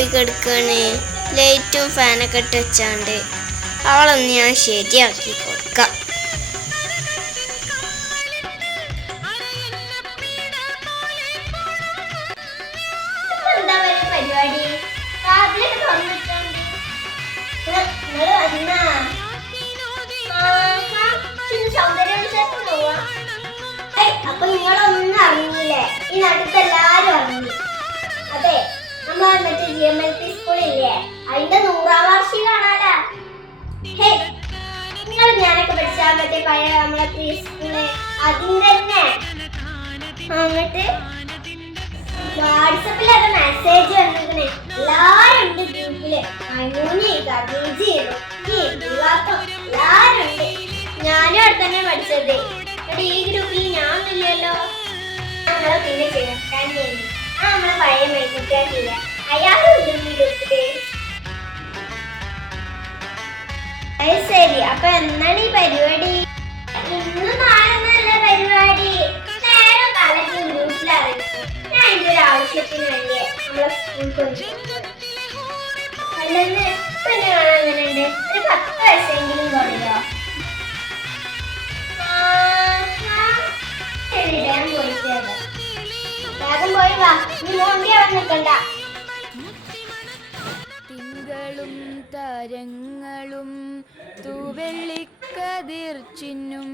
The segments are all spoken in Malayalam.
പോയി കിടക്കാണ്. ലൈറ്റും ഫാനൊക്കെ ഇട്ട് വെച്ചാണ്ട് അവളൊന്ന് ഞാൻ ശരിയാക്കി കൊടുക്കാം. പരിപാടി അപ്പൊ നിങ്ങളൊന്നും അറിഞ്ഞില്ലേ? ഈ നാട്ടിലത്തെ എല്ലാരും അറിഞ്ഞു. അതെ, നമ്മൾ മറ്റേ GMLP സ്കൂളില്ലേ, അതിന്റെ 100ാം വാർഷികമാണല്ലോ. നിങ്ങൾ ഞാനൊക്കെ പഠിച്ച മറ്റേ പഴയ നമ്മളെ പ്രീ സ്കൂള് അതിന്റെ തന്നെ. എന്നിട്ട് വാട്സപ്പിൽ അത് മെസ്സേജ് വന്നിരിക്കണേ. എല്ലാരും ഉണ്ട് ഗ്രൂപ്പില്. എല്ലാരും ഉണ്ട്. ഞാനും അവിടെ തന്നെ പഠിച്ചത്. ഈ ഗ്രൂപ്പിൽ ഞാനൊന്നുമില്ലല്ലോ. നമ്മളെ പിന്നെ ചേർക്കാൻ ചെയ്തു. നമ്മളെ പഴയ മൈക്കുട്ടിയാക്കില്ല, അയാളും ഗ്രൂപ്പില്. അത് ശരി. അപ്പൊ എന്താണ് ഈ പരിപാടി? ഇന്ന് നാളെ പരിപാടി നേരം കാലത്ത് ഗ്രൂപ്പിൽ അറിയിക്കും. ഞാൻ അതിന്റെ ഒരു ആവശ്യത്തിന് വേണ്ടിയേ നമ്മളെ സ്കൂളിൽ കൊണ്ടുപോകുന്നത്. അല്ലെന്ന് പിന്നെ കാണാൻ അങ്ങനെയുണ്ട്. ഒരു 10 വയസ്സെങ്കിലും കുറയോ? വേഗം പോയി വാ. നീ മോണ്ടി അവിടെ നിൽക്കണ്ട. തിങ്കളും താരങ്ങളും തൂവെള്ളിക്കതിർ ചിന്നും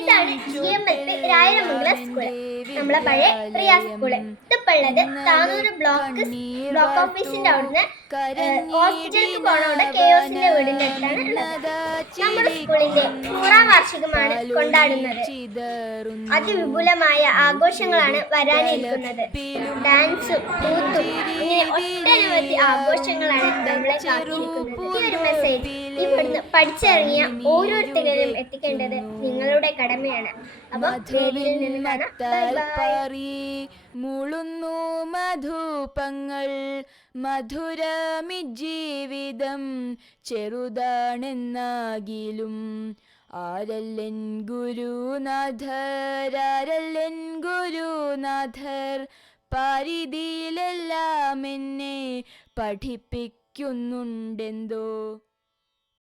ഇതാണ് GMLP രായരമംഗലം സ്കൂള്, നമ്മളെ പഴയ പ്രിയ സ്കൂള്. ഇതിപ്പോ ഉള്ളത് താനൂര് ബ്ലോക്ക് ഓഫീസിന്റെ അവിടുന്ന് ഹോസ്പിറ്റലിലേക്ക് പോണവിടെ KOസിന്റെ വീടിന്റെ അടുത്താണ് ഉള്ളത്. നമ്മുടെ സ്കൂളിന്റെ 100ാം വാർഷികമാണ് കൊണ്ടാടുന്നത്. അതിവിപുലമായ ആഘോഷങ്ങളാണ് വരാനിരിക്കുന്നത്. ഡാൻസും കൂത്തും ഇങ്ങനെ ഒട്ടനവധി ആഘോഷങ്ങളാണ് നമ്മളെ കാത്തിരിക്കുന്നത്. ഈ ഒരു മെസ്സേജ് ഇവിടുന്ന് പഠിച്ചിറങ്ങിയ ഓരോരുത്തരും എത്തിക്കേണ്ടത് നിങ്ങളുടെ കടമയാണ്. അപ്പൊ മുളുന്നു മധുപങ്ങൾ മധുരമി ജീവിതം ചെറുതാണെന്നാകിലും ആരല്ലൻ ഗുരുനാഥർ പരിധിയിലെല്ലാം എന്നെ പഠിപ്പിക്കുന്നുണ്ടെന്തോ.